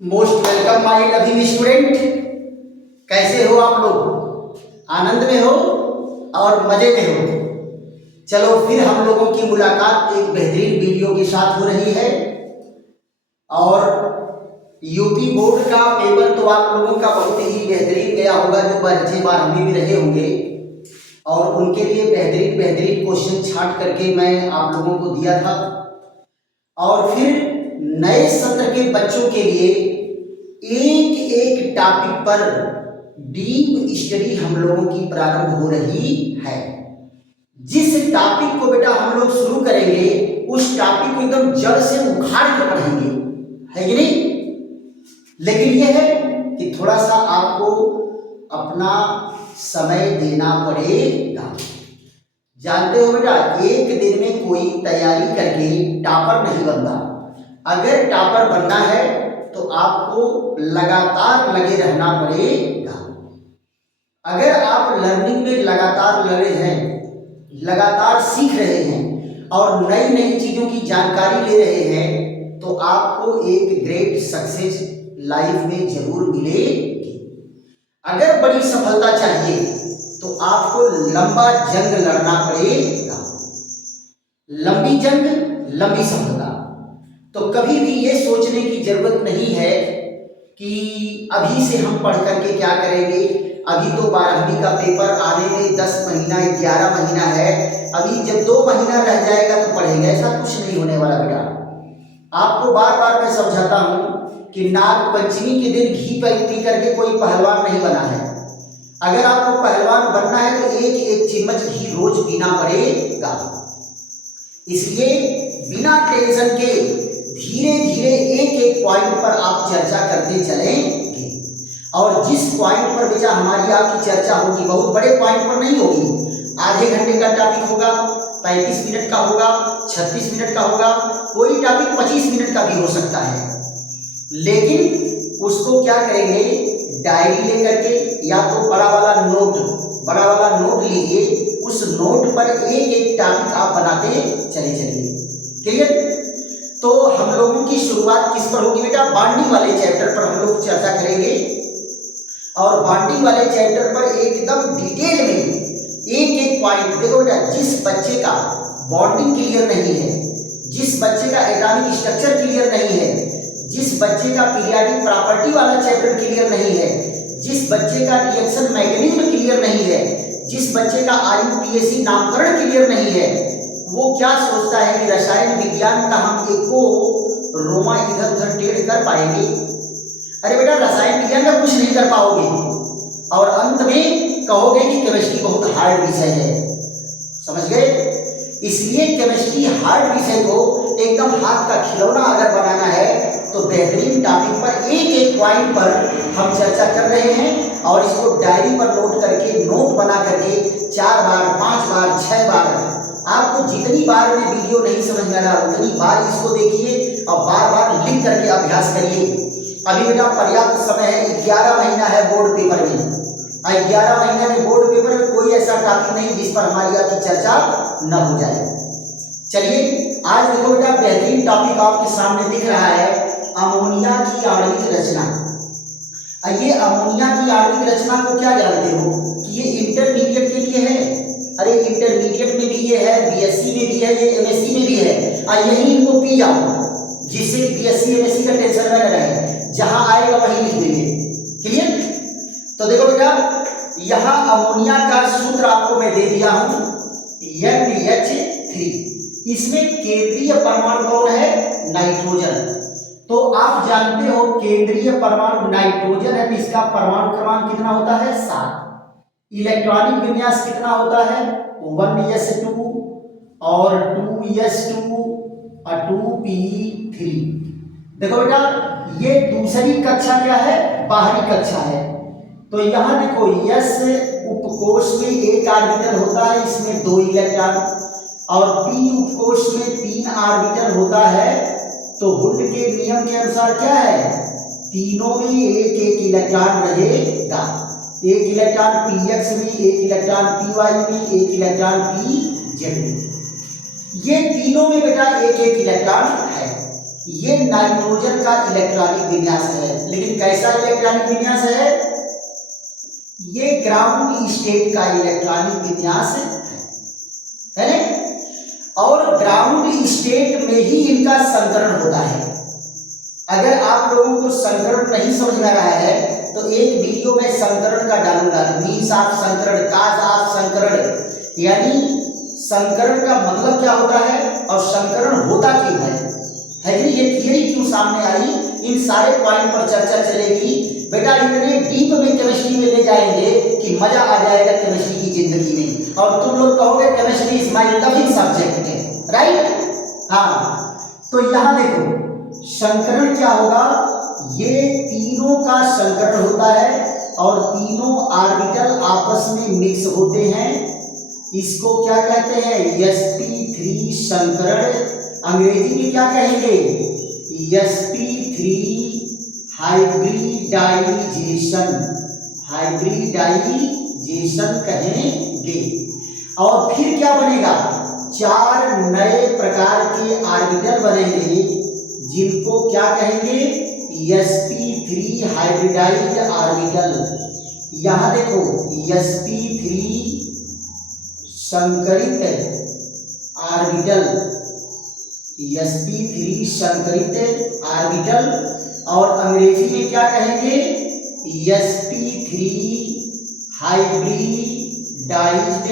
Most welcome my loving student. कैसे हो आप लोग? आनंद में हो और मजे में हो? चलो फिर हम लोगों की मुलाकात एक बेहतरीन वीडियो के साथ हो रही है। और यूपी बोर्ड का पेपर तो आप लोगों का बहुत ही बेहतरीन गया होगा, जो बच्चे 12वीं में रहे होंगे, और उनके लिए बेहतरीन बेहतरीन क्वेश्चन छांट करके मैं आप लोगों को दिया था। और फिर नए सत्र के बच्चों के लिए एक एक टॉपिक पर डीप स्टडी हम लोगों की प्रारंभ हो रही है। जिस टॉपिक को बेटा हम लोग शुरू करेंगे उस टॉपिक को एकदम जड़ से उखाड़ के पढ़ेंगे, है कि नहीं? लेकिन यह है कि थोड़ा सा आपको अपना समय देना पड़ेगा। जानते हो बेटा, एक दिन में कोई तैयारी करके टॉपर नहीं बनता। अगर टॉपर बनना है तो आपको लगातार लगे रहना पड़ेगा। अगर आप लर्निंग में लगातार लगे हैं, लगातार सीख रहे हैं और नई नई चीजों की जानकारी ले रहे हैं, तो आपको एक ग्रेट सक्सेस लाइफ में जरूर मिलेगी। अगर बड़ी सफलता चाहिए तो आपको लंबा जंग लड़ना पड़ेगा। लंबी जंग, लंबी सफलता। तो कभी भी ये सोचने की जरूरत नहीं है कि अभी से हम पढ़ करके क्या करेंगे, अभी तो 12वीं का पेपर आने में 10 महीना 11 महीना है, अभी जब 2 महीना रह जाएगा तो पढ़ेंगे। ऐसा कुछ नहीं होने वाला बेटा। आपको बार बार मैं समझाता हूं कि नाग पंचमी के दिन घी पी करके कोई पहलवान नहीं बना है। अगर आपको पहलवान बनना है तो एक एक चम्मच घी रोज पीना पड़ेगा। इसलिए बिना टेंशन के धीरे धीरे एक एक पॉइंट पर आप चर्चा करते चलेंगे। और जिस पॉइंट पर बेटा हमारी आपकी चर्चा होगी, बहुत बड़े पॉइंट पर नहीं होगी। आधे घंटे का टॉपिक होगा, 35 मिनट का होगा, 36 मिनट का होगा, कोई टॉपिक 25 मिनट का भी हो सकता है। लेकिन उसको क्या करेंगे, डायरी लेकर के या तो बड़ा वाला नोट लीजिए, उस नोट पर एक एक टॉपिक आप बनाते चले चलिए। क्लियर? तो हम लोगों की शुरुआत किस पर होगी बेटा? बाउंड्री वाले चैप्टर पर हम लोग चर्चा करेंगे। और बाउंड्री वाले चैप्टर पर एकदम डिटेल में एक एक पॉइंट देखो बेटा। जिस बच्चे का बॉन्डिंग क्लियर नहीं है, जिस बच्चे का एटॉमिक स्ट्रक्चर क्लियर नहीं है, जिस बच्चे का पीरियोडिक प्रॉपर्टी वाला चैप्टर क्लियर नहीं है, जिस बच्चे का रिएक्शन मैकेनिज्म क्लियर नहीं है, जिस बच्चे का आईयूपीएसी नामकरण क्लियर नहीं है, वो क्या सोचता है कि रसायन विज्ञान का हम एको रोमा इधर उधर टेढ़ कर पाएंगे? अरे बेटा, रसायन विज्ञान का कुछ नहीं कर पाओगे और अंत में कहोगे कि केमिस्ट्री बहुत हार्ड विषय है। समझ गए? इसलिए केमिस्ट्री हार्ड विषय को एकदम हाथ का खिलौना अगर बनाना है तो बेहतरीन टॉपिक पर एक एक पॉइंट पर हम चर्चा कर रहे हैं। और इसको डायरी पर नोट करके, नोट बना करके 4 बार, 5 बार, 6 बार, आपको जितनी बार में वीडियो नहीं समझ में आ रहा उतनी बार इसको देखिए और बार बार लिख करके अभ्यास करिए। अभी बेटा पर्याप्त समय है, 11 महीना है बोर्ड पेपर में। 11 महीने के बोर्ड पेपर में कोई ऐसा टॉपिक नहीं जिस पर हमारी आपकी चर्चा न हो जाए। चलिए आज देखो बेटा, बेहतरीन टॉपिक आपके सामने दिख रहा है, अमोनिया की आणविक रचना। ये अमोनिया की आणविक रचना को क्या जानते हो कि ये इंटरमीडिएट के लिए है? अरे इंटरमीडिएट में भी ये है, बीएससी में भी है, ये एमएससी में भी है। यही इनको पी जाओ जिससे बीएससी एमएससी का टेंशन न रहे, जहां आएगा वही लिख देंगे। क्लियर? तो देखो बेटा, यहां अमोनिया का सूत्र आपको मैं दे दिया हूं, NH3। इसमें केंद्रीय परमाणु कौन है? नाइट्रोजन। तो आप जानते हो केंद्रीय परमाणु नाइट्रोजन है, इसका परमाणु क्रमांक कितना होता है? 7। इलेक्ट्रॉनिक विन्यास कितना होता है? 1s2 और 2s2 और 2p3। देखो बेटा, ये दूसरी कक्षा क्या है? बाहरी कक्षा है। तो यहां देखो, s उपकोष में 1 ऑर्बिटल होता है, इसमें 2 इलेक्ट्रॉन, और p उपकोष में 3 ऑर्बिटल होता है। तो हुंड के नियम के अनुसार क्या है? तीनों में एक एक इलेक्ट्रॉन रहेगा। एक इलेक्ट्रॉन px में, एक इलेक्ट्रॉन py में, एक इलेक्ट्रॉन pz में। ये तीनों में बेटा एक एक इलेक्ट्रॉन है। ये नाइट्रोजन का इलेक्ट्रॉनिक विन्यास है। लेकिन कैसा इलेक्ट्रॉनिक विन्यास है? ये ग्राउंड स्टेट का इलेक्ट्रॉनिक विन्यास है ना। और ग्राउंड स्टेट में ही इनका संकरण होता है। अगर आप लोगों को संकरण नहीं समझ में आ रहा है तो एक वीडियो में संकरण का डालूंगा, मीन्स ऑफ संकरण, काज ऑफ संकरण, यानी संकरण का मतलब क्या होता है और संकरण होता क्यों है कि ये थियरी क्यों सामने आई, इन सारे पॉइंट पर चर्चा चलेगी। बेटा इतने डीप में केमिस्ट्री में ले जाएंगे कि मजा आ जाएगा केमिस्ट्री की जिंदगी में, और तुम लोग कहोगे chemistry is my loving subject, right? हाँ, तो यहाँ देखो संकरण क्या होगा, ये तीनों का संकरण होता है और तीनों ऑर्बिटल आपस में मिक्स होते हैं। इसको क्या कहते हैं? sp3 संकरण। अंग्रेजी में क्या कहेंगे? sp3 हाइब्रिडाइजेशन, हाइब्रिडाइजेशन कहेंगे। और फिर क्या बनेगा? 4 नए प्रकार के ऑर्बिटल बनेंगे जिनको क्या कहेंगे? sp3 hybridized orbital. यहां देखो sp3 संकरित ऑर्बिटल, sp3 संकरित ऑर्बिटल, और अंग्रेजी में क्या कहेंगे? sp3 hybridized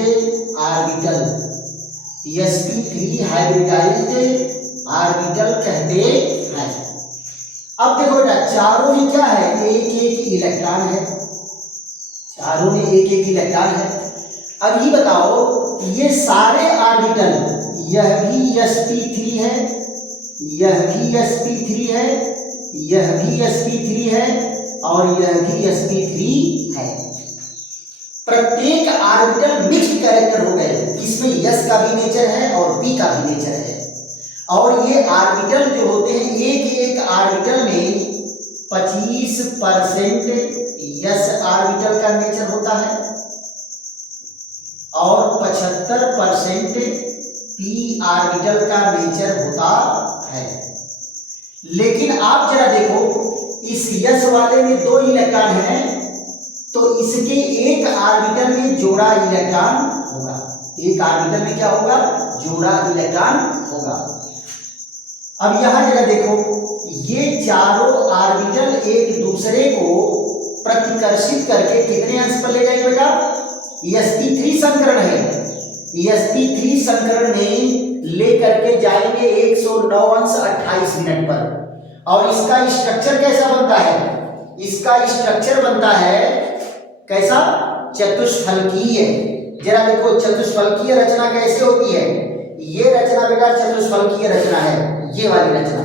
orbital, sp3 hybridized orbital कहते हैं। अब देखो बेटा चारों में क्या है? एक एक इलेक्ट्रॉन है, चारों में एक एक इलेक्ट्रॉन है। अब ये बताओ ये सारे ऑर्बिटल, यह भी sp3 है, यह भी sp3 है, यह भी sp3 है और यह भी sp3 है। प्रत्येक ऑर्बिटल मिक्स्ड कैरेक्टर हो गए, इसमें s का भी नेचर है और p का भी नेचर है। और ये ऑर्बिटल जो होते हैं, एक एक ऑर्बिटल में 25% s ऑर्बिटल का नेचर होता है और 75% p ऑर्बिटल का नेचर होता है। लेकिन आप जरा देखो इस s वाले में 2 इलेक्ट्रॉन हैं तो इसके एक ऑर्बिटल में जोड़ा इलेक्ट्रॉन होगा, एक ऑर्बिटल में क्या होगा? जोड़ा इलेक्ट्रॉन होगा। अब यहां जरा देखो ये चारों ऑर्बिटल एक दूसरे को प्रतिकर्षित करके कितने अंश पर ले जाएंगे बेटा? sp3 संकरण है, sp3 संकरण में लेकर के जाएंगे 109 अंश 28 मिनट पर। और इसका स्ट्रक्चर कैसा बनता है? इसका स्ट्रक्चर बनता है कैसा? चतुष्फलकीय। जरा देखो चतुष्फलकीय रचना कैसे होती है? ये रचना बेटा चतुष्फलकीय रचना है, ये वाली रचना,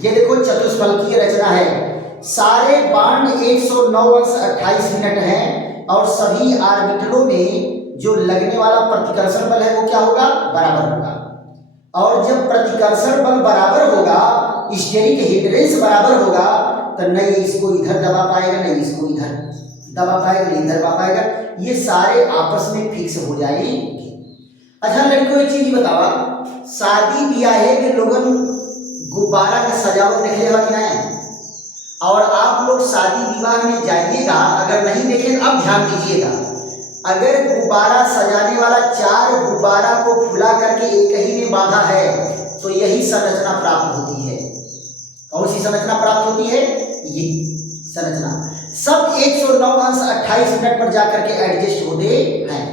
ये देखो चतुष्फलकीय रचना है। सारे बांड 109 अंश 28 मिनट हैं और सभी ऑर्बिटलों में जो लगने वाला प्रतिकर्षण बल है वो क्या होगा? बराबर होगा। और जब प्रतिकर्षण बल बराबर होगा, स्टेरिक हिंड्रेंस बराबर होगा, तो नहीं इसको इधर दबा पाएगा, नहीं इसको इधर दबा पाएगा, नहीं इधर दबा पाएगा, ये सारे आपस में फिक्स हो जाएंगे। अच्छा लड़कों एक चीज बतावा, शादी ब्याहे में लोगन गुब्बारा का सजावट देख लेगा कि नहीं? और आप लोग शादी विवाह में जाइएगा, अगर नहीं देखें अब ध्यान दीजिएगा, अगर गुब्बारा सजाने वाला 4 गुब्बारा को फुला करके एक ही में बांधा है तो यही संरचना प्राप्त होती है। कौन सी संरचना प्राप्त होती है? ये संरचना। सब 109 अंश 28 मिनट पर जाकर के एडजस्ट होते हैं।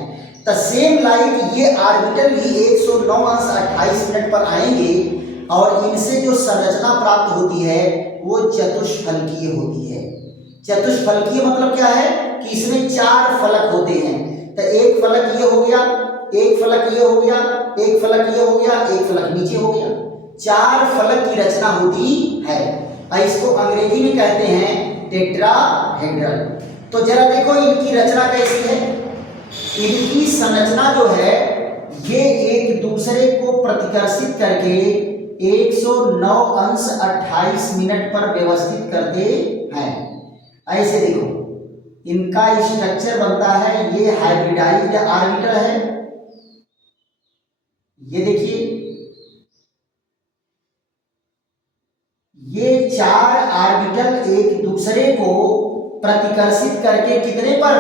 तो सेम लाइक ये ऑर्बिटल भी 109 अंश 28 मिनट पर आएंगे और इनसे जो संरचना प्राप्त होती है वो चतुष्फलकीय होती है। चतुष्फलकीय मतलब क्या है कि इसमें 4 फलक होते हैं। तो एक फलक ये हो गया, एक फलक ये हो गया, एक फलक ये हो गया, एक फलक नीचे हो गया, 4 फलक की रचना होती है। इसको अंग्रेजी में कहते हैं टेट्राहेड्रल। तो जरा देखो इनकी रचना कैसी है। इनकी संरचना जो है ये एक दूसरे को प्रतिकर्षित करके 109 अंश 28 मिनट पर व्यवस्थित करते हैं। ऐसे देखो इनका स्ट्रक्चर बनता है, ये हाइब्रिडाइज्ड ऑर्बिटल है, ये देखिए ये 4 ऑर्बिटल एक दूसरे को प्रतिकर्षित करके कितने पर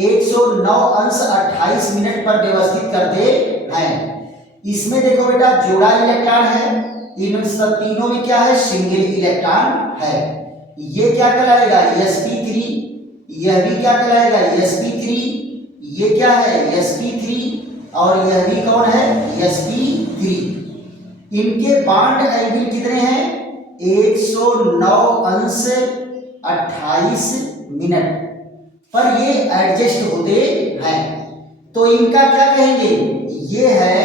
109 अंश 28 मिनट पर व्यवस्थित करते हैं। इसमें देखो बेटा जोड़ा इलेक्ट्रॉन है, इन सब तीनों में क्या है सिंगल इलेक्ट्रॉन है। ये क्या कहलाएगा sp3, यह भी क्या कहलाएगा sp3, ये क्या है sp3 और यह भी कौन है sp3। इनके बॉन्ड एंगल कितने हैं 109 अंश 28 मिनट पर ये एडजस्ट होते हैं। तो इनका क्या कहेंगे, ये है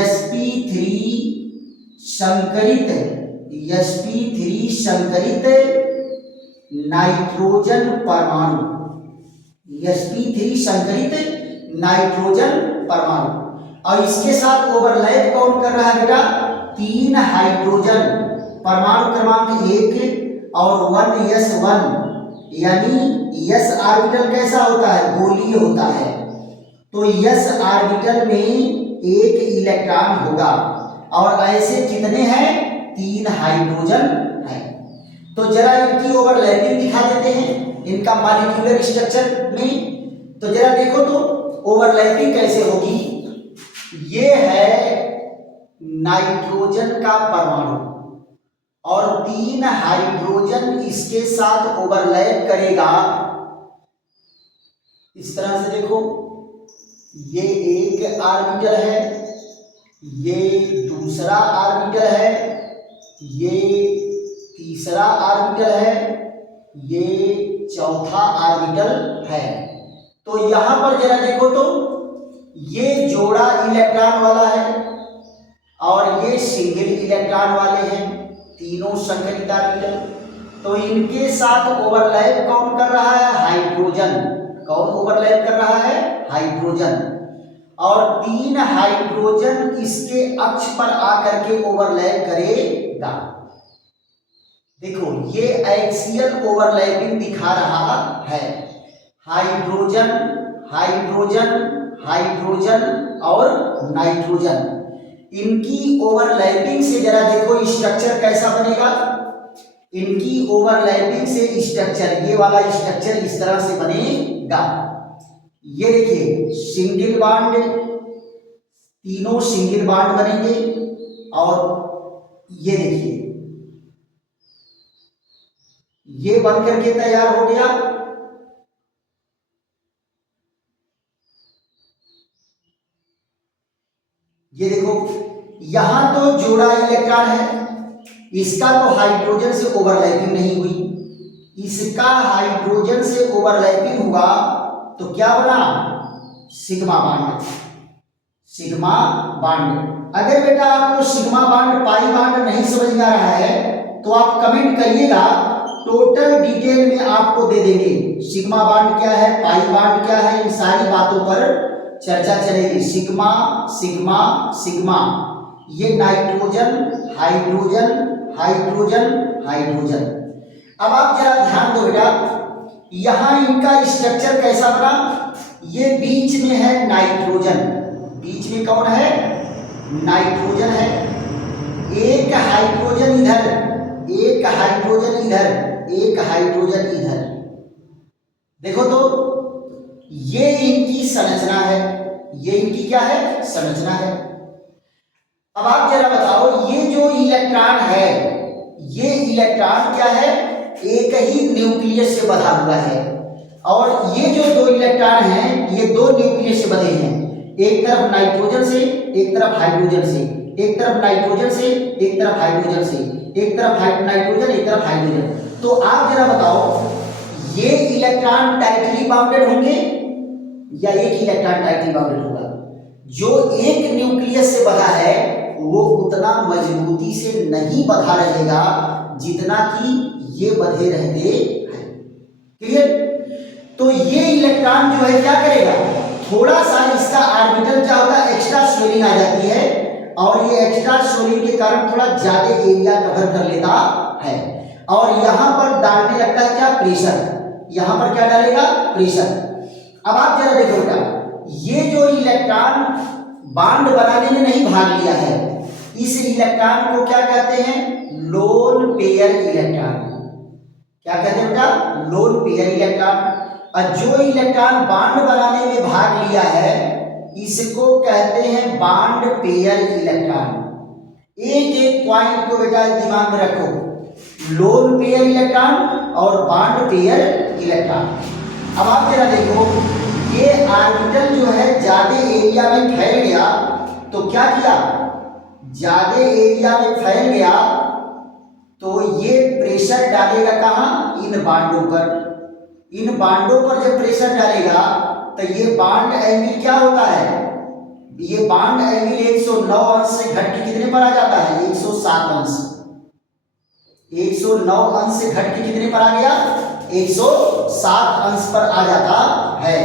sp3 संकरित, sp3 संकरित नाइट्रोजन परमाणु, sp3 संकरित नाइट्रोजन परमाणु। और इसके साथ ओवरलैप कौन कर रहा है बेटा 3 हाइड्रोजन परमाणु क्रमांक 1 और 1s1, यानी s ऑर्बिटल कैसा होता है गोलीय होता है। तो s ऑर्बिटल में एक इलेक्ट्रॉन होगा और ऐसे कितने हैं 3 हाइड्रोजन हैं। तो जरा इनकी ओवरलैपिंग दिखा देते हैं इनका मॉलिक्यूलर स्ट्रक्चर में। तो जरा देखो तो ओवरलैपिंग कैसे होगी। ये है नाइट्रोजन का परमाणु और 3 हाइड्रोजन इसके साथ ओवरलैप करेगा। इस तरह से देखो, ये एक ऑर्बिटल है, ये दूसरा ऑर्बिटल है, ये तीसरा ऑर्बिटल है, ये चौथा ऑर्बिटल है। तो यहां पर जरा देखो तो ये जोड़ा इलेक्ट्रॉन वाला है और ये सिंगल इलेक्ट्रॉन वाले हैं, तीनों संकरित ऑर्बिटल। तो इनके साथ ओवरलैप कौन कर रहा है हाइड्रोजन। कौन ओवरलैप कर रहा है हाइड्रोजन। और 3 हाइड्रोजन इसके अक्ष पर आकर के ओवरलैप करेगा। देखो ये एक्सियल ओवरलैपिंग दिखा रहा है। हाइड्रोजन हाइड्रोजन हाइड्रोजन और नाइट्रोजन, इनकी ओवरलैपिंग से जरा देखो स्ट्रक्चर कैसा बनेगा। इनकी ओवरलैपिंग से स्ट्रक्चर, ये वाला स्ट्रक्चर इस तरह से बनेगा। ये देखिए सिंगल बॉन्ड, तीनों सिंगल बॉन्ड बनेंगे। और ये देखिए ये बन करके तैयार हो गया। ये देखो यहां तो जोड़ा इलेक्ट्रॉन है, इसका तो हाइड्रोजन से ओवरलैपिंग नहीं हुई, इसका हाइड्रोजन से ओवरलैपिंग हुआ तो क्या बना सिग्मा बॉन्ड। Sigma bond. अगर बेटा आपको सिग्मा बॉन्ड पाई बॉन्ड नहीं समझ में आ रहा है तो आप कमेंट करिएगा, टोटल डिटेल में आपको दे देंगे। सिग्मा बॉन्ड क्या है, पाई बॉन्ड क्या है, इन सारी बातों पर चर्चा चलेगी। सिग्मा सिग्मा सिग्मा, ये नाइट्रोजन हाइड्रोजन हाइड्रोजन हाइड्रोजन। अब आप जरा ध्यान दो बेटा, यहां इनका स्ट्रक्चर कैसा बना। ये बीच में है नाइट्रोजन, बीच में कौन है नाइट्रोजन है। एक हाइड्रोजन इधर, एक हाइड्रोजन इधर, एक हाइड्रोजन इधर। देखो तो ये इनकी संरचना है, ये इनकी क्या है संरचना है। अब आप जरा बताओ ये जो इलेक्ट्रॉन है, ये इलेक्ट्रॉन क्या है एक ही न्यूक्लियस से बंधा हुआ है। और ये जो 2 इलेक्ट्रॉन हैं ये 2 न्यूक्लियस से बंधे हैं, एक तरफ नाइट्रोजन से एक तरफ हाइड्रोजन से, एक तरफ नाइट्रोजन से एक तरफ हाइड्रोजन से, एक तरफ नाइट्रोजन एक तरफ हाइड्रोजन। तो आप जरा बताओ ये इलेक्ट्रॉन टाइटली बाउंडेड होंगे या एक इलेक्ट्रॉन टाइटली बाउंडेड होगा। जो एक न्यूक्लियस से बंधा है वो उतना मजबूती से नहीं बंधा रहेगा जितना कि ये बंधे रहते हैं। क्लियर। तो ये इलेक्ट्रॉन जो है क्या करेगा, थोड़ा सा इसका ऑर्बिटल क्या होता है एक्स्ट्रा स्वेलिंग आ जाती है और ये एक्स्ट्रा स्वेलिंग के कारण थोड़ा ज्यादा एरिया कवर कर लेता है। और यहां पर डालने लगता है क्या प्रेशर, यहां पर क्या डालेगा प्रेशर। अब आप जरा देखो बेटा, ये जो इलेक्ट्रॉन बॉन्ड बनाने में नहीं भाग लिया है, इस इलेक्ट्रॉन को क्या कहते हैं? Lone pair electron. क्या कहते हैं बेटा? Lone pair electron. और जो इलेक्ट्रॉन बॉन्ड बनाने में भाग लिया है इसको कहते हैं बॉन्ड पेयर इलेक्ट्रॉन। एक एक पॉइंट को बेटा दिमाग में रखो, लोन पेयर इलेक्ट्रॉन और बॉन्ड पेयर इलेक्ट्रॉन। अब आप जरा देखो, ये ऑर्बिटल जो है ज्यादा एरिया में फैल गया तो क्या किया? ज्यादा एरिया में फैल गया तो ये प्रेशर डालेगा कहाँ? इन बांडों पर। इन बांडों पर जब प्रेशर डालेगा तो ये बांड एंगल क्या होता है? ये बांड एंगल 109 अंश से घट के कितने पर आ जाता है? 107 अंश। 109 अंश से घट के कितने पर आ गया? 107 अंश पर आ जाता है।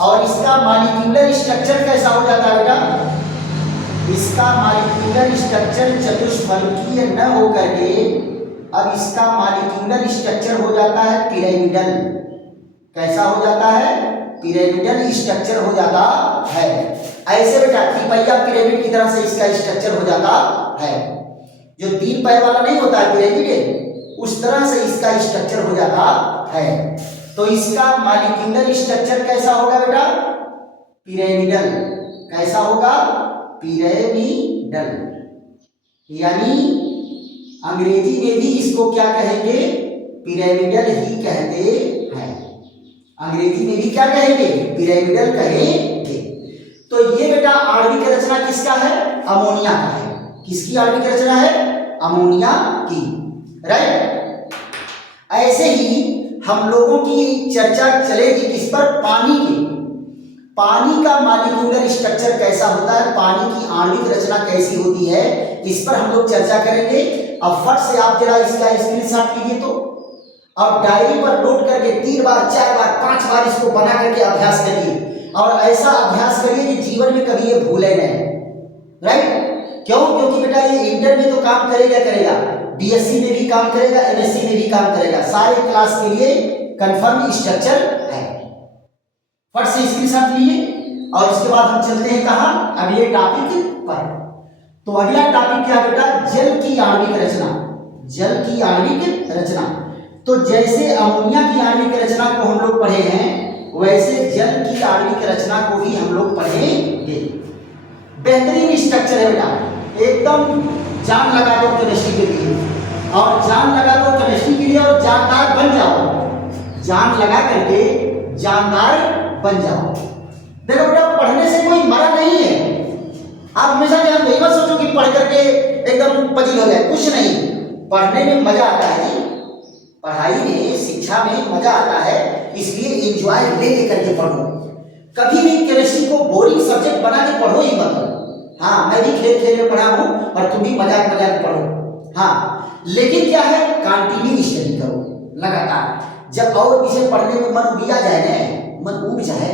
और इसका मॉलिक्यूलर स्ट्रक्चर कैसा हो जाता है बेटा? इसका मॉलिक्यूलर स्ट्रक्चर चतुष्फलकीय न होकर के अब इसका मॉलिक्यूलर स्ट्रक्चर हो जाता है पिरामिडल। कैसा हो जाता है? पिरामिडल स्ट्रक्चर हो जाता है। ऐसे बेटा त्रिपैया पिरामिड की तरह से इसका स्ट्रक्चर हो जाता है। जो 3 पैर वाला नहीं होता है पिरामिड, उस तरह से इसका स्ट्रक्चर हो जाता है। तो इसका मॉलिक्यूलर स्ट्रक्चर कैसा होगा बेटा? पिरामिडल। कैसा होगा? पिरामिडल। यानी अंग्रेजी में भी इसको क्या कहेंगे? पिरामिडल ही कहते हैं। अंग्रेजी में भी क्या कहेंगे? पिरामिडल कहेंगे। तो ये बेटा आणविक रचना किसका है? अमोनिया का है। किसकी आणविक रचना है? अमोनिया की। राइट। ऐसे ही हम लोगों की चर्चा चलेगी किस पर? पानी की। पानी का मॉलिक्यूलर स्ट्रक्चर कैसा होता है, पानी की आणविक रचना कैसी होती है, इस पर हम लोग चर्चा करेंगे। अब फट से आप जरा इसका स्क्रीनशॉट लीजिए तो, और डायरी पर नोट करके 3 बार 4 बार 5 बार इसको बना करके अभ्यास करिए। और ऐसा अभ्यास करिए कि जीवन में कभी ये भूले नहीं। राइट। क्यों? क्योंकि बेटा ये इंटर में तो काम करेगा करेगा, बीएससी में भी काम करेगा, एमएससी में भी काम करेगा। सारे क्लास के लिए कंफर्म स्ट्रक्चर है। फट से स्क्रीनशॉट लिए और इसके बाद हम चलते हैं कहाँ? अगले टॉपिक पर। तो अगला टॉपिक क्या बेटा? जल की आणविक रचना। जल की आणविक रचना। तो जैसे अमोनिया की आणविक रचना को हम लोग पढ़े हैं, वैसे जल की आणविक रचना को भी हम लोग पढ़ेंगे। बेहतरीन स्ट्रक्चर है बेटा, एकदम जान लगा दो केमिस्ट्री के लिए, और जान लगा दो केमिस्ट्री के लिए और जानदार बन जाओ। जान लगा करके जानदार बन जाओ। देखो बेटा, पढ़ने से कोई मरा नहीं है। आप हमेशा ध्यान दो, मत सोचो कि पढ़ करके एकदम पजील हो गए, कुछ नहीं। पढ़ने में मजा आता है जी, पढ़ाई में शिक्षा में मजा आता है, इसलिए एंजॉय ले लेकर के पढ़ो। कभी भी केमिस्ट्री को बोरिंग सब्जेक्ट बना के पढ़ो ही मत। हाँ, मैं भी खेल खेल में पढ़ा हूँ और तुम भी मजाक मजाक पढ़ो। हाँ, लेकिन क्या है, कंटिन्यू स्टडी करो लगातार। जब और विषय पढ़ने में मन उबिया जाए ना, मन उब जाए,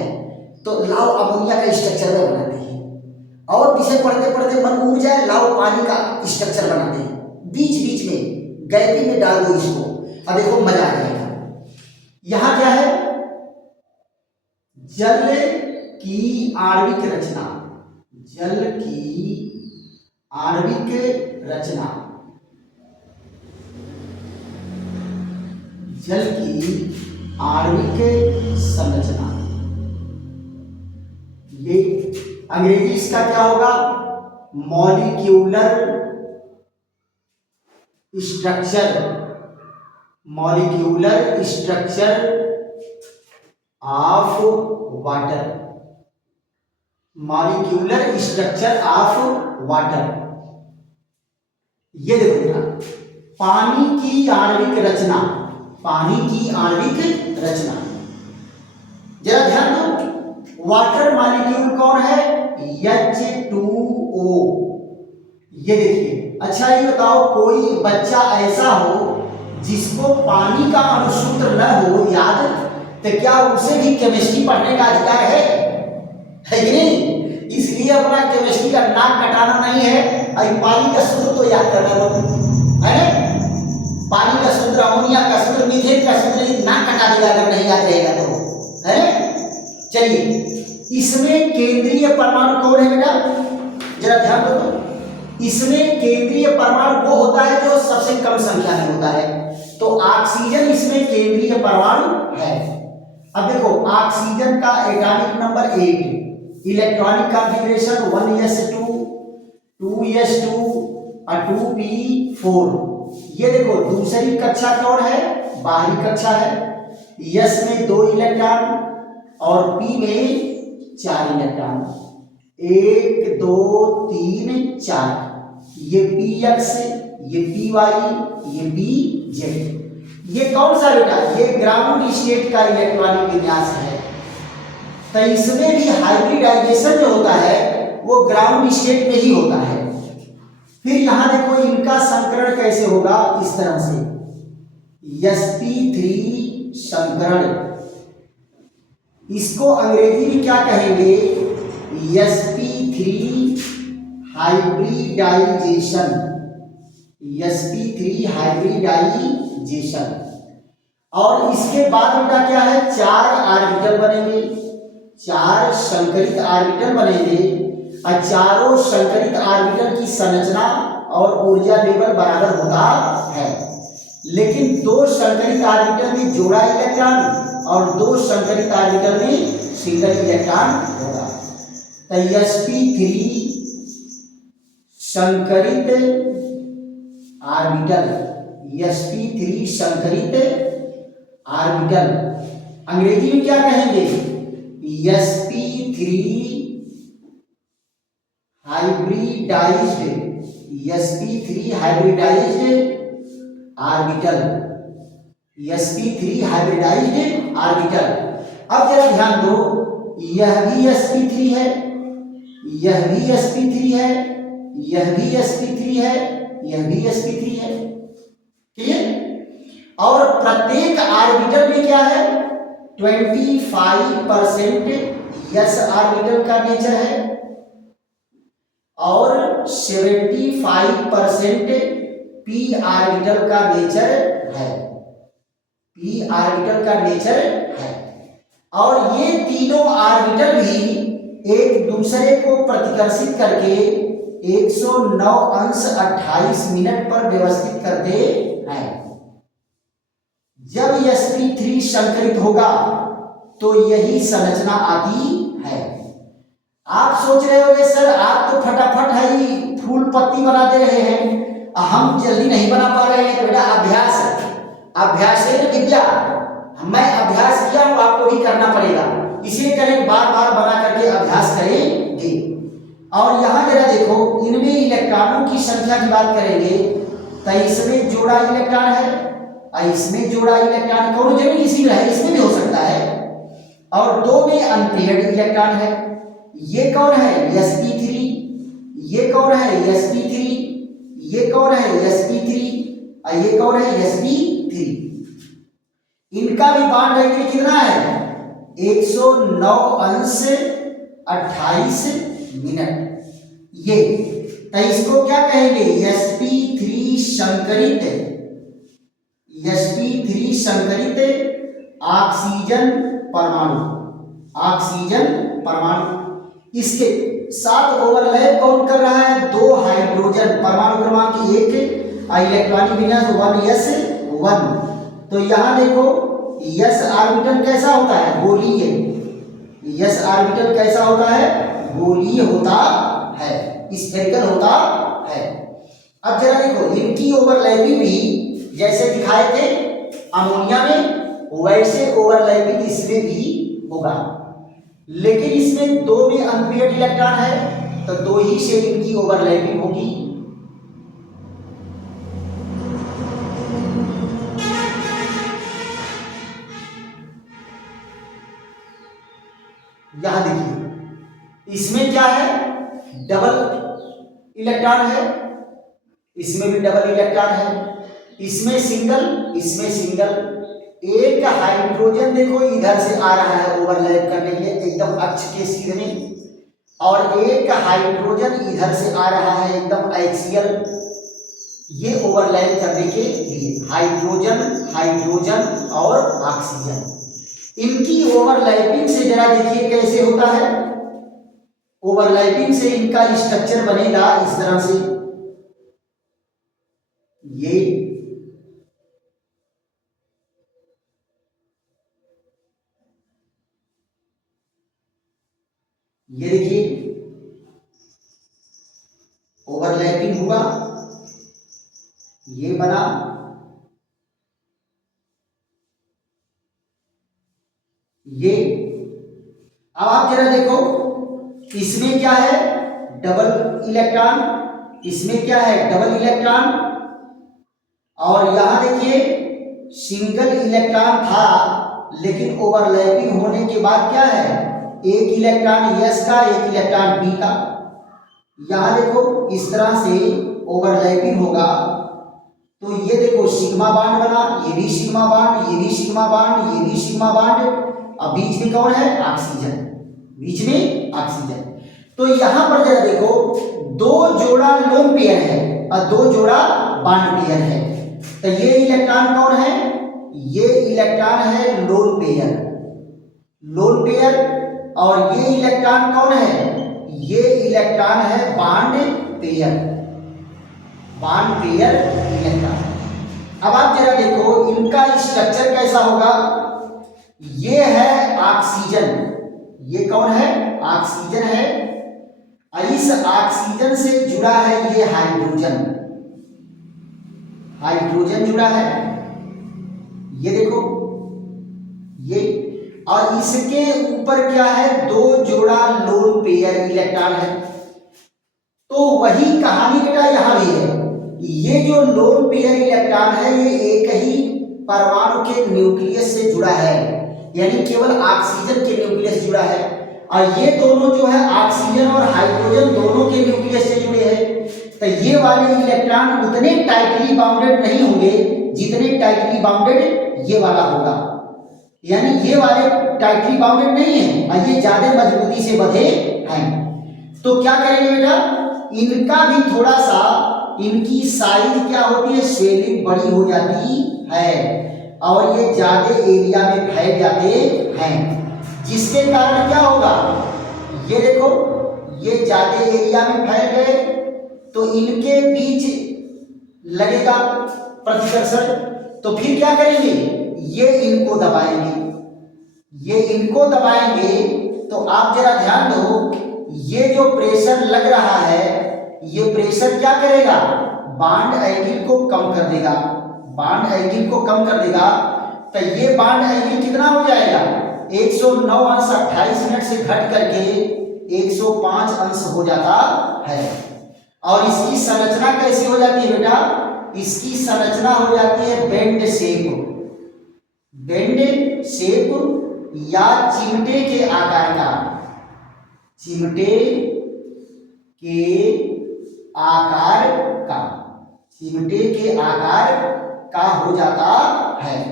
तो लाओ अमोनिया का स्ट्रक्चर बनाते हैं। और विषय पढ़ते पढ़ते मन उब जाए, लाओ पानी का स्ट्रक्चर बनाते हैं। बीच बीच में गैपी में डाल दो इसको, अब देखो मजा आ जाएगा। यहां क्या है? जल की आणविक रचना। जल की आणविक रचना। जल की आणविक संरचना। ये अंग्रेजी इसका क्या होगा? Molecular structure. Molecular structure of water. Molecular structure of water. ये देखो बेटा, पानी की आणविक रचना। पानी की आणविक रचना, जरा ध्यान दो। वाटर मॉलिक्यूल कौन है? H2O। ये देखिए। अच्छा ये बताओ, कोई बच्चा ऐसा हो जिसको पानी का अणुसूत्र न हो याद, तो क्या उसे भी केमिस्ट्री पढ़ने का अधिकार है कि नहीं? इसलिए अपना केमिस्ट्री का नाक कटाना नहीं है, अभी पानी का सूत्र तो याद करना है ना। पानी का सूत्र, अमोनिया का सूत्र, मीथेन का सूत्र ना कटा देगा अगर नहीं याद रहेगा तो, है। चलिए, इसमें केंद्रीय परमाणु कौन है बेटा? जरा ध्यान दो। इसमें केंद्रीय परमाणु वो होता है जो सबसे कम संख्या में होता है, तो ऑक्सीजन इसमें केंद्रीय परमाणु है। अब देखो ऑक्सीजन का atomic number 8, electronic configuration 1s2 2s2 और 2p4। ये देखो दूसरी कक्षा कौन है, बाहरी कक्षा है। s में 2 इलेक्ट्रॉन और p में 4 इलेक्ट्रॉन, 1 2 3 4। ये px, ये py, ये pz। ये कौन सा बेटा, ये ग्राउंड स्टेट का इलेक्ट्रॉनिक विन्यास है। तो इसमें भी हाइब्रिडाइजेशन जो होता है वो ग्राउंड स्टेट में ही होता है। फिर यहां देखो इनका संकरण कैसे होगा, इस तरह से sp3 संकरण, इसको अंग्रेजी में क्या कहेंगे, sp3 हाइब्रिडाइजेशन, sp3 हाइब्रिडाइजेशन। और इसके बाद बेटा क्या है, 4 ऑर्बिटल बनेंगे, 4 संकरित ऑर्बिटल बनेंगे और चारों संकरित ऑर्बिटल की संरचना और ऊर्जा लेवल बराबर होता है। लेकिन 2 संकरित ऑर्बिटल में जोड़ा इलेक्ट्रॉन और 2 संकरित ऑर्बिटल में सिंगल इलेक्ट्रॉन होगा। तो sp3 संकरित ऑर्बिटल, sp3 संकरित ऑर्बिटल अंग्रेजी में क्या कहेंगे, sp3 hybridized, sp3 hybridized orbital, sp3 hybridized orbital. अब जरा ध्यान दो, यह भी sp3 है, यह भी sp3 है, यह भी sp3 है, यह भी sp3 है, ठीक है। और प्रत्येक ऑर्बिटल में क्या है, 25% s ऑर्बिटल का नेचर है और 75% p ऑर्बिटल का नेचर है, p ऑर्बिटल का नेचर है। और ये तीनों ऑर्बिटल भी एक दूसरे को प्रतिकर्षित करके 109 अंश 28 मिनट पर व्यवस्थित करते हैं। जब sp3 संकरित होगा तो यही संरचना आती है। आप सोच रहे होंगे सर आप तो फटाफट है ही फूल पत्ती बना दे रहे हैं, हम जल्दी नहीं बना पा रहे हैं। तो बेटा अभ्यास, अभ्यास है विद्या, मैं अभ्यास किया हूं, आपको भी करना पड़ेगा। इसे करें, बार बार बना करके अभ्यास करेंगे। और यहां जरा देखो, इनमें इलेक्ट्रॉनों की संख्या की बात करेंगे तो इसमें जोड़ा इलेक्ट्रॉन है और इसमें जोड़ा इलेक्ट्रॉन, कौन जरूरी इसी में है, इसमें भी हो सकता है। और 2 में अनपेयर्ड इलेक्ट्रॉन है। ये कौन है, sp3, ये कौन है, sp3, ये कौन है, sp3 और ये कौन है, sp3। इनका भी बांड एंगल कितना है, 109 अंश 28 मिनट। ये तो इसको क्या कहेंगे, sp3 संकरित, sp3 संकरित ऑक्सीजन परमाणु, ऑक्सीजन परमाणु। इसके साथ ओवरलैप कौन कर रहा है, 2 हाइड्रोजन, परमाणु क्रमांक 1 इलेक्ट्रॉनिक विन्यास 1s1। तो यहां देखो s ऑर्बिटल कैसा होता है, गोलीय, s ऑर्बिटल कैसा होता है, गोलीय होता है, स्फेरिकल होता है। अब जरा देखो इनकी ओवरलैपिंग भी जैसे दिखाए थे अमोनिया में, वैसे ओवरलैपिंग इसमें भी होगा। लेकिन इसमें 2 में अनपेयर्ड इलेक्ट्रॉन है तो 2 ही से इनकी ओवरलैपिंग होगी। यहां देखिए इसमें क्या है, डबल इलेक्ट्रॉन है, इसमें भी डबल इलेक्ट्रॉन है, इसमें सिंगल, इसमें सिंगल। एक हाइड्रोजन देखो इधर से आ रहा है ओवरलैप करने के लिए एकदम अक्ष के सीधे में, और एक हाइड्रोजन इधर से आ रहा है एकदम एक्सियल, ये ओवरलैप करने के लिए हाइड्रोजन, हाइड्रोजन और ऑक्सीजन। इनकी ओवरलैपिंग से जरा देखिए कैसे होता है, ओवरलैपिंग से इनका स्ट्रक्चर बनेगा इस तरह से, ये देखिए ओवरलैपिंग हुआ, ये बना, ये। अब आप जरा देखो, इसमें क्या है, डबल इलेक्ट्रॉन, इसमें क्या है, डबल इलेक्ट्रॉन, और यहां देखिए सिंगल इलेक्ट्रॉन था, लेकिन ओवरलैपिंग होने के बाद क्या है, एक इलेक्ट्रॉन यस का, एक इलेक्ट्रॉन बी का। यहां देखो इस तरह से ओवरलैपिंग होगा, तो ये देखो सिग्मा बॉन्ड बना, ये भी सिग्मा बॉन्ड, ये भी सिग्मा बॉन्ड, ये भी सिग्मा बॉन्ड। अब बीच में कौन है, ऑक्सीजन, बीच में ऑक्सीजन। तो यहां पर जरा देखो, दो जोड़ा लोन पेयर है और दो जोड़ा बॉन्ड पेयर है। तो ये इलेक्ट्रॉन कौन है, ये इलेक्ट्रॉन है लोन पेयर, लोन पेयर। और ये इलेक्ट्रॉन कौन है, ये इलेक्ट्रॉन है bond pair, bond pair electron. अब आप जरा देखो इनका स्ट्रक्चर कैसा होगा, ये है ऑक्सीजन, ये कौन है, ऑक्सीजन है। इस ऑक्सीजन से जुड़ा है ये हाइड्रोजन, हाइड्रोजन जुड़ा है, ये देखो ये। और इसके ऊपर क्या है, दो जोड़ा लोन पेयर इलेक्ट्रॉन है। तो वही कहानी बेटा यहां भी है, ये जो लोन पेयर इलेक्ट्रॉन है ये एक ही परमाणु के न्यूक्लियस से जुड़ा है, यानी केवल ऑक्सीजन के न्यूक्लियस जुड़ा है। और ये दोनों जो है ऑक्सीजन और हाइड्रोजन दोनों के न्यूक्लियस से जुड़े हैं। तो ये वाले इलेक्ट्रॉन उतने टाइटली बाउंडेड नहीं होंगे जितने टाइटली बाउंडेड ये वाला होगा, यानी ये वाले टाइटली बाउंडेड नहीं है और ये ज्यादा मजबूती से बंधे हैं। तो क्या करेंगे बेटा, इनका भी थोड़ा सा, इनकी साइज क्या होती है, स्वेलिंग बड़ी हो जाती है और ये ज्यादा एरिया में फैल जाते हैं, जिसके कारण क्या होगा, ये देखो ये ज्यादा एरिया में फैल गए तो इनके बीच लगेगा प्रतिकर्षण। तो फिर क्या करेंगे, ये इनको दबाएंगे, ये इनको दबाएंगे। तो आप जरा ध्यान दो, ये जो प्रेशर लग रहा है, ये प्रेशर क्या करेगा, बॉन्ड एंगल को कम कर देगा, बॉन्ड एंगल को कम कर देगा। तो ये बॉन्ड एंगल कितना हो जाएगा, 109 अंश 28 मिनट से घट करके 105 अंश हो जाता है। और इसकी संरचना कैसी हो जाती है बेटा, इसकी संरचना हो जाती है बेंड शेप, बेंड शेप या चिमटे के आकार का, चिमटे के आकार का, चिमटे के आकार का हो जाता है।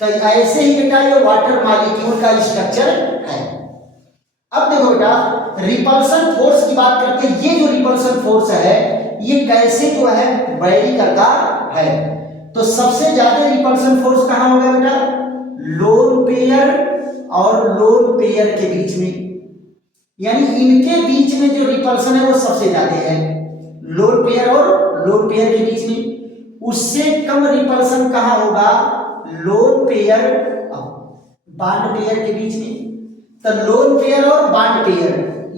तो ऐसे ही बेटा ये वाटर मॉलिक्यूल का स्ट्रक्चर है। अब देखो बेटा रिपल्सन फोर्स की बात करते हैं, ये जो रिपल्सन फोर्स है ये कैसे जो है वैरी करता है। तो सबसे ज्यादा रिपल्सन फोर्स कहां होगा बेटा, लोन पेयर और लोन पेयर के बीच में, यानी इनके बीच में जो रिपल्सन है वो सबसे ज्यादा है, लोन पेयर और लोन पेयर के बीच में। उससे कम रिपल्सन कहां होगा, लोन पेयर बॉन्ड पेयर के बीच में। तो लोन पेयर और बॉन्ड पेयर,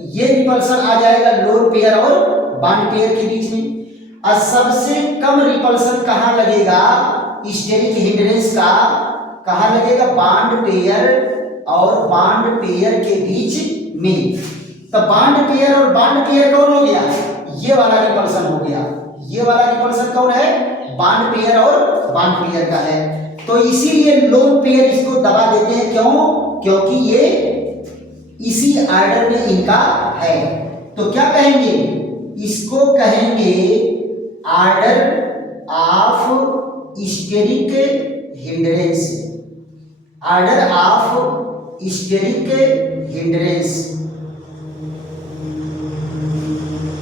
ये रिपल्सन आ जाएगा लोन पेयर और बॉन्ड पेयर के बीच में। और सबसे कम रिपल्सन कहां लगेगा, स्टेरिक हिंड्रेंस का कहां लगेगा, बॉन्ड पेयर और बॉन्ड पेयर के बीच में। तो बॉन्ड पेयर और बॉन्ड पेयर कौन हो गया, ये वाला रिपल्सन हो गया, ये वाला रिपल्सन कौन है, बॉन्ड पेयर और बॉन्ड पेयर का है। तो इसीलिए लोन पेयर इसको दबा देते हैं, क्यों, क्योंकि ये इसी ऑर्डर में इनका है। तो क्या कहेंगे, इसको कहेंगे order of steric hindrance, order of steric hindrance.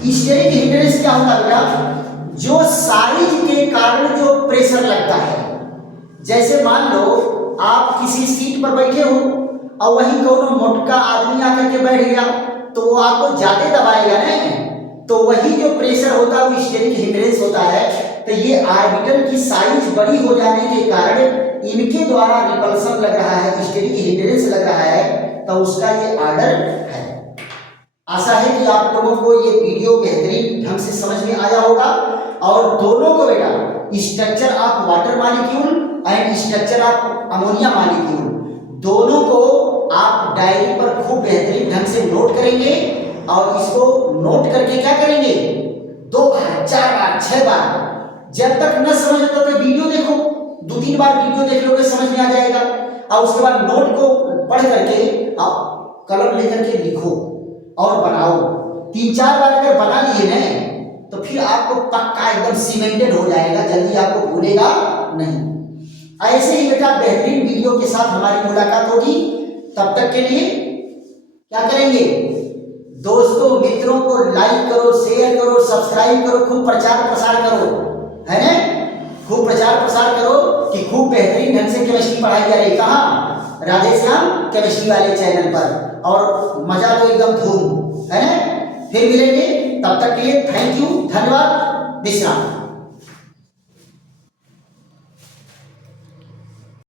Steric hindrance क्या होता है बेटा, जो साइज के कारण जो प्रेशर लगता है। जैसे मान लो आप किसी सीट पर बैठे हो और वहीं कोनो मोटका आदमी आकर के बैठ गया तो वो आपको ज्यादा दबाएगा नहीं, तो वही जो प्रेशर होता है वो स्टेरिक हिंड्रेंस होता है। तो ये ऑर्बिटल की साइज बड़ी हो जाने के कारण इनके द्वारा रिपल्सन लग रहा है, स्टेरिक हिंड्रेंस लग रहा है, तो उसका ये ऑर्डर है। आशा है कि आप लोगों को ये वीडियो बेहतरीन ढंग से समझ में आया होगा। और दोनों को बेटा structure of water molecule and structure of ammonia molecule दोनों को आप डायरी पर खूब बेहतरीन ढंग से नोट करेंगे और इसको नोट करके क्या करेंगे 2 बार 4 बार 6 बार, जब तक न समझ आता तो वीडियो देखो, 2-3 बार वीडियो देख लोगे समझ में आ जाएगा। और उसके बाद नोट को पढ़ करके आप कलम लेकर के लिखो और बनाओ। 3-4 बार अगर बना लिए ना तो फिर आपको पक्का एकदम सीमेंटेड हो जाएगा, जल्दी आपको भूलेगा नहीं। ऐसे ही बेटा बेहतरीन वीडियो के साथ हमारी मुलाकात होगी। तब तक के लिए क्या करेंगे, दोस्तों मित्रों को लाइक करो, शेयर करो, सब्सक्राइब करो, खूब प्रचार प्रसार करो, है ना, खूब प्रचार प्रसार करो कि खूब बेहतरीन ढंग से केमिस्ट्री पढ़ाई जा रही। कहाँ, राधेश्याम केमिस्ट्री वाले चैनल पर, और मजा तो एकदम धूम, है ना। फिर मिलेंगे, तब तक के लिए थैंक यू, धन्यवाद, विश्राम।